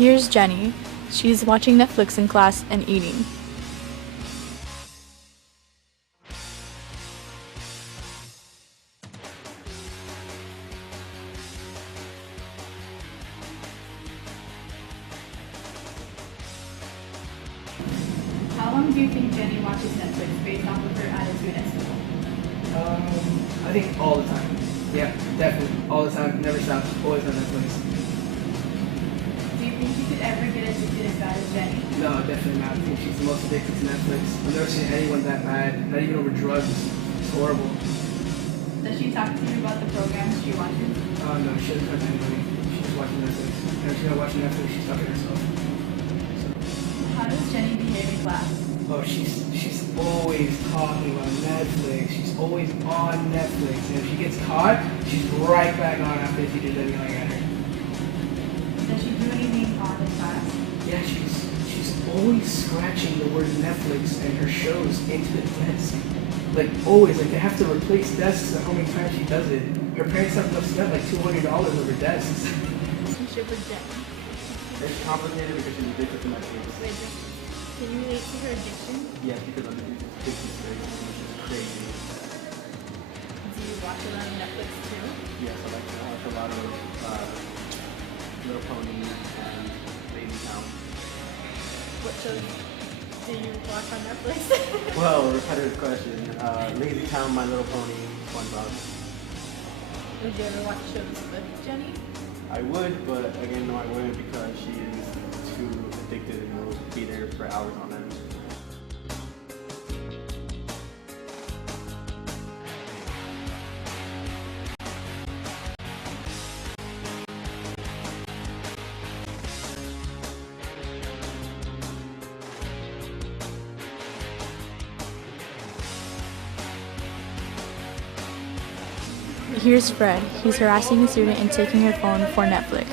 Here's Jenny. She's watching Netflix in class and eating. How long do you think Jenny watches Netflix based off of her attitude at school? I think all the time. Yeah, definitely. All the time. Never stops. Always on Netflix. Do you think you could ever get addicted as bad as Jenny? No, definitely not. I think she's the most addicted to Netflix. I've never seen anyone that bad. Not even over drugs. It's horrible. Does she talk to you about the programs she watches? Oh no, she doesn't talk to anybody. She's just watching Netflix. And if she's not watching Netflix, she's talking to herself. How does Jenny behave in class? Oh, she's always talking about Netflix. She's always on Netflix. And if she gets caught, she's right back on after the teacher doesn't yelling at her. Does she do anything odd in class? Yeah, she's always scratching the word Netflix and her shows into the desk. Like always, like they have to replace desks at how many times she does it. Her parents have to spend like $200 over desks. Relationship with Jenny. It's complicated because she's addicted to Netflix. Wait, can you relate to her addiction? Yes, because I'm addicted to series, which is crazy. Do you watch it on Netflix too? Yes, I like to watch a lot of Little Pony and Lazy Town. What shows do you watch on Netflix? Well, repetitive question. Lazy Town, My Little Pony, SpongeBob. Would you ever watch shows with Jenny? I would, but again, no, I wouldn't because she is too addicted and will be there for hours on end. Here's Fred. He's harassing a student and taking her phone for Netflix.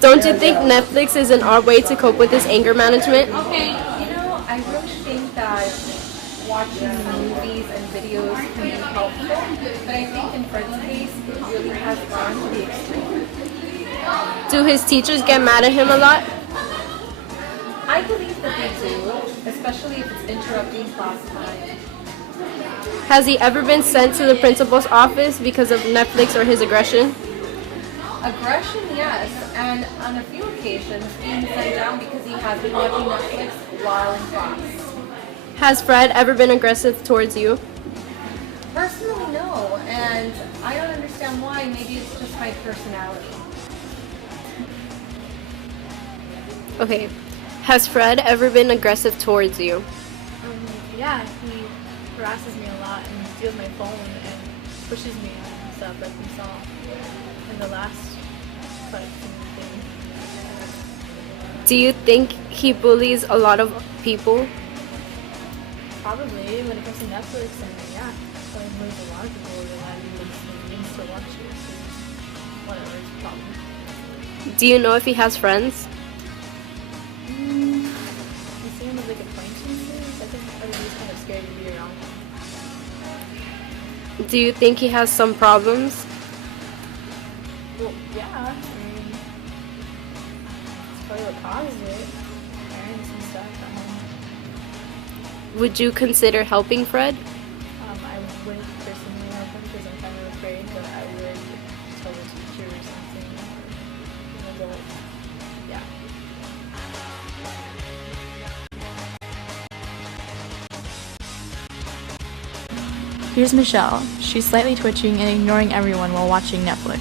Don't you think Netflix is an odd way to cope with this anger management? Okay, I really think that watching movies and videos can be helpful, but I think in Fred's case, it really has gone to the extreme. Do his teachers get mad at him a lot? I believe that they do, especially if it's interrupting class time. Has he ever been sent to the principal's office because of Netflix or his aggression? Aggression, yes, and on a few occasions, being sent down because he has been watching Netflix while in class. Has Fred ever been aggressive towards you? Personally, no, and I don't understand why. Maybe it's just my personality. Okay. Has Fred ever been aggressive towards you? Yeah, he harasses me a lot and steals my phone and pushes me and stuff like we saw in the last fight thing. Do you think he bullies a lot of people? Probably when it comes to Netflix and yeah, so he bullies a lot of people that he needs to watch it. So whatever, it's a problem. Do you know if he has friends? You see him as like acquaintances? I think everybody's kind of scared to be around him. Do you think he has some problems? Well, yeah, I mean, it's probably what caused it. Parents and stuff at home. Would you consider helping Fred? I wouldn't personally help him because I'm kind of afraid, but I would tell the teacher or something. Or an adult. Yeah. Here's Michelle. She's slightly twitching and ignoring everyone while watching Netflix.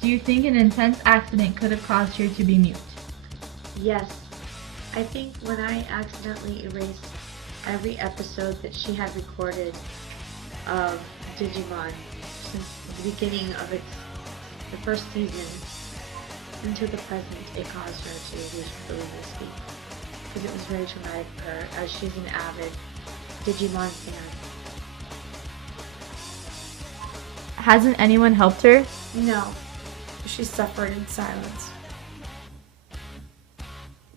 Do you think an intense accident could have caused her to be mute? Yes. I think when I accidentally erased every episode that she had recorded of Digimon since the beginning of the first season into the present, it caused her to lose really speak. Because it was very traumatic for her, as she's an avid Digimon fan. Hasn't anyone helped her? No, she suffered in silence.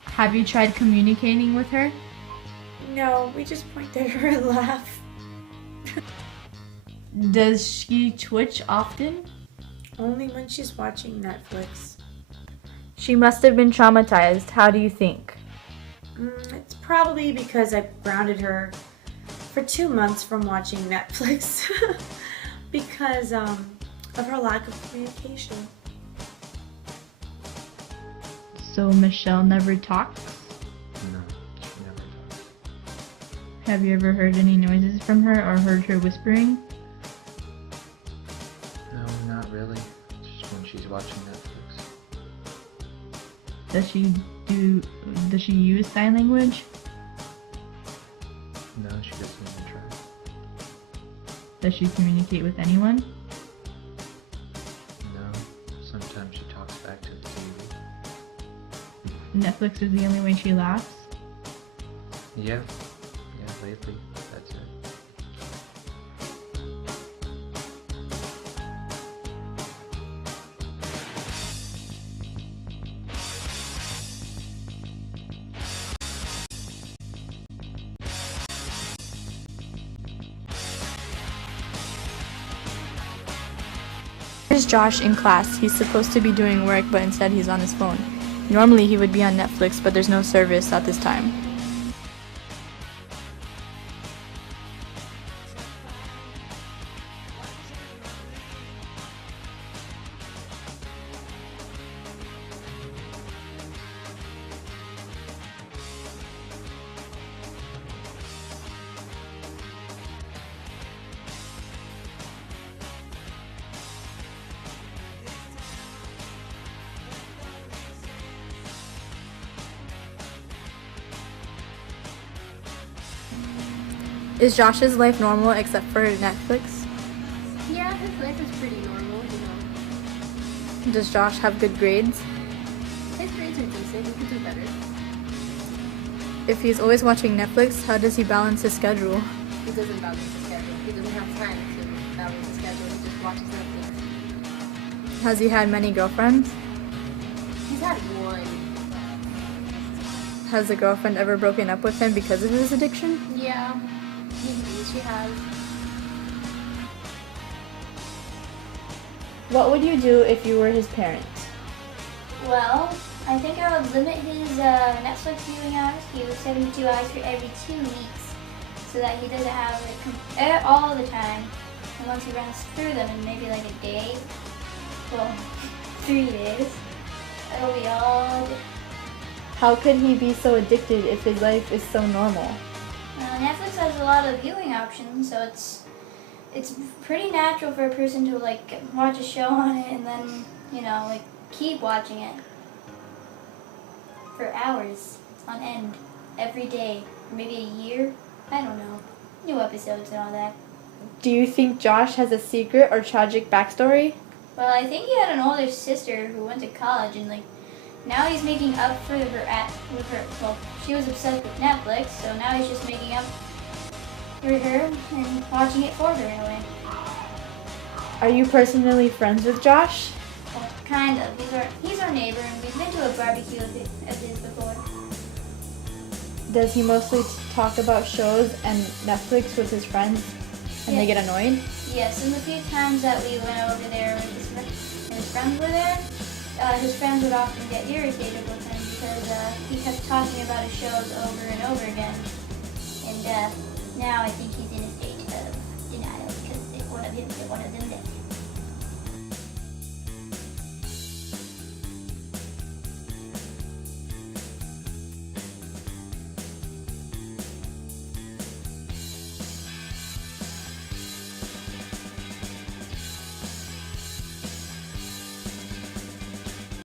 Have you tried communicating with her? No, we just point at her and laugh. Does she twitch often? Only when she's watching Netflix. She must have been traumatized. How do you think? It's probably because I grounded her for 2 months from watching Netflix because of her lack of communication. So Michelle never talks? No, she never does. Have you ever heard any noises from her or heard her whispering? No, not really. Just when she's watching Netflix. Does she use sign language? No, she doesn't even try. Does she communicate with anyone? No, sometimes she talks back to the TV. Netflix is the only way she laughs? Yeah, lately, that's it. Here's Josh in class. He's supposed to be doing work, but instead he's on his phone. Normally he would be on Netflix, but there's no service at this time. Is Josh's life normal except for Netflix? Yeah, his life is pretty normal, you know. Does Josh have good grades? His grades are decent, he could do better. If he's always watching Netflix, how does he balance his schedule? He doesn't balance his schedule. He doesn't have time to balance his schedule. He just watches Netflix. Has he had many girlfriends? He's had one. Has the girlfriend ever broken up with him because of his addiction? Yeah, she has. What would you do if you were his parent? Well, I think I would limit his Netflix viewing hours. He was 72 hours for every 2 weeks, so that he doesn't have it all the time. And once he runs through them in maybe like a day, well, 3 days, it'll be all. How could he be so addicted if his life is so normal? Netflix has a lot of viewing options, so it's pretty natural for a person to like watch a show on it and then like keep watching it for hours on end every day, or maybe a year. I don't know. New episodes and all that. Do you think Josh has a secret or tragic backstory? Well, I think he had an older sister who went to college and now he's making up for well, she was obsessed with Netflix, so now he's just making up for her and watching it for her in a way. Are you personally friends with Josh? Well, kind of. He's our neighbor and we've been to a barbecue of his before. Does he mostly talk about shows and Netflix with his friends and they get annoyed? Yes, and the few times that we went over there and his friends were there, his friends would often get irritated with him because he kept talking about his shows over and over again. And now I think